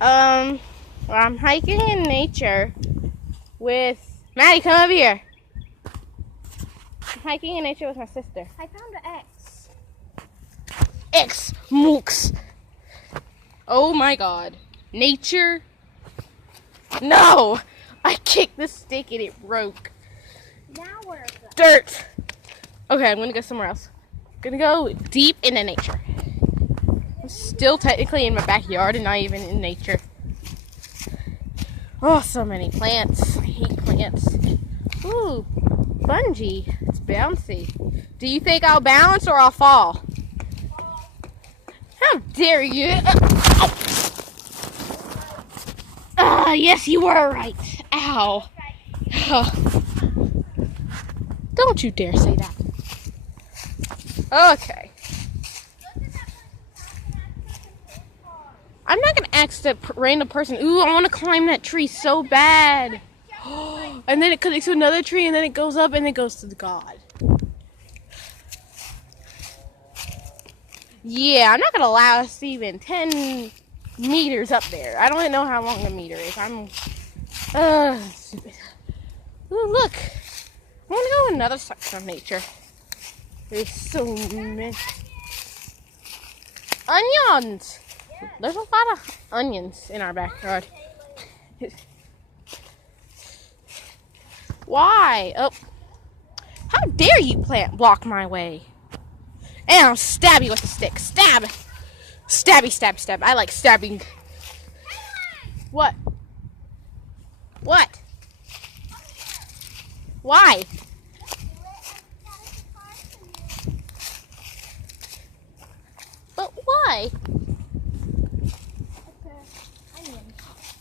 Well, I'm hiking in nature with Maddie. Come over here. I'm hiking in nature with my sister. I found an X. X mooks. Oh my God, nature. No, I kicked the stick and it broke. Now where's the Dirt. Okay, I'm gonna go somewhere else. Gonna go deep into nature. I'm still technically in my backyard and not even in nature. Oh, so many plants. I hate plants. Ooh, bungee. It's bouncy. Do you think I'll bounce or I'll fall? How dare you? Yes, you were right. Ow. Don't you dare say that. Okay. I'm not going to ask the random person, ooh, I want to climb that tree so bad. And then it connects to another tree, and then it goes up, and it goes to the God. Yeah, I'm not going to allow us even 10 meters up there. I don't even know how long the meter is. I'm stupid. Ooh, look. I want to go to another section of nature. There's so many. Onions! There's a lot of onions in our backyard. Why? Oh. How dare you block my way? And I'll stab you with a stick. Stab! Stabby, stab, stab. I like stabbing. What? What? Why? But why?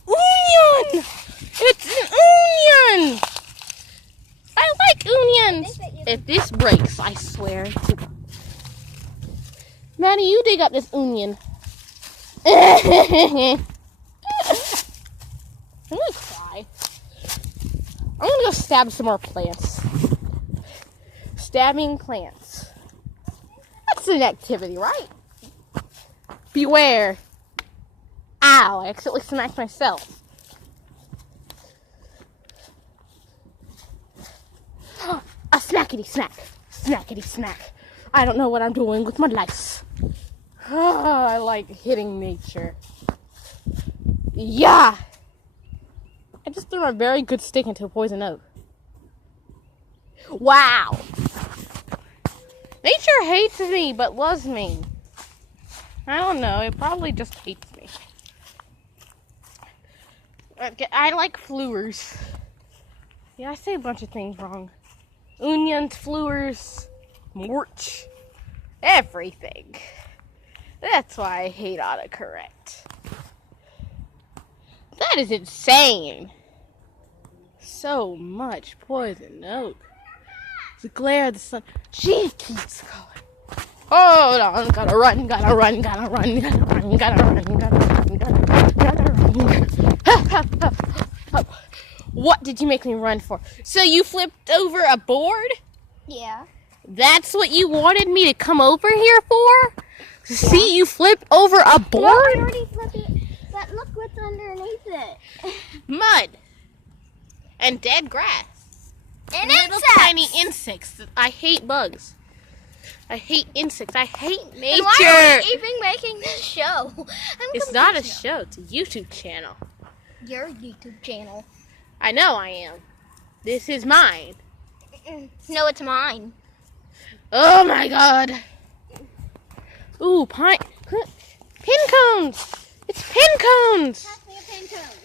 Onion! It's an onion! I like onions! If this breaks, I swear. Maddie, you dig up this onion. I'm gonna cry. I'm gonna go stab some more plants. Stabbing plants. That's an activity, right? Beware. Ow, I accidentally smacked myself. A smackety smack. Smackety smack. I don't know what I'm doing with my life. I like hitting nature. Yeah! I just threw a very good stick into a poison oak. Wow! Nature hates me, but loves me. I don't know, it probably just hates me. I like flowers. Yeah, I say a bunch of things wrong. Onions, flowers, morch, everything. That's why I hate autocorrect. That is insane. So much poison oak. The glare of the sun. She keeps going. Hold on, gotta run, gotta run, gotta run, gotta run, gotta run, gotta run, gotta run. What did you make me run for? So you flipped over a board? Yeah. That's what you wanted me to come over here for? Yeah. See, you flipped over a board? No, I already flipped it. But look what's underneath it. Mud. And dead grass. And little insects. Tiny insects. I hate bugs. I hate insects. I hate nature. And why are we even making this show? It's not a show. It's a YouTube channel. Your YouTube channel. I know I am. This is mine. No, it's mine. Oh my God. Ooh, pin cones. It's pin cones. Pass me a pin cone.